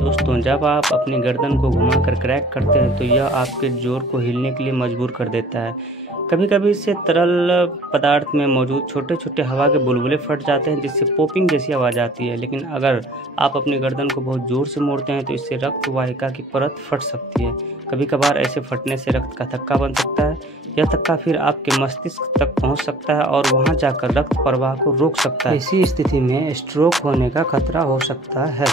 दोस्तों, जब आप अपनी गर्दन को घुमाकर क्रैक करते हैं तो यह आपके जोड़ को हिलने के लिए मजबूर कर देता है। कभी कभी इससे तरल पदार्थ में मौजूद छोटे छोटे हवा के बुलबुले फट जाते हैं, जिससे पॉपिंग जैसी आवाज़ आती है। लेकिन अगर आप अपनी गर्दन को बहुत ज़ोर से मोड़ते हैं तो इससे रक्त वाहिका की परत फट सकती है। कभी कभार ऐसे फटने से रक्त का थक्का बन सकता है। यह थक्का फिर आपके मस्तिष्क तक पहुंच सकता है और वहां जाकर रक्त प्रवाह को रोक सकता है। ऐसी स्थिति में स्ट्रोक होने का खतरा हो सकता है।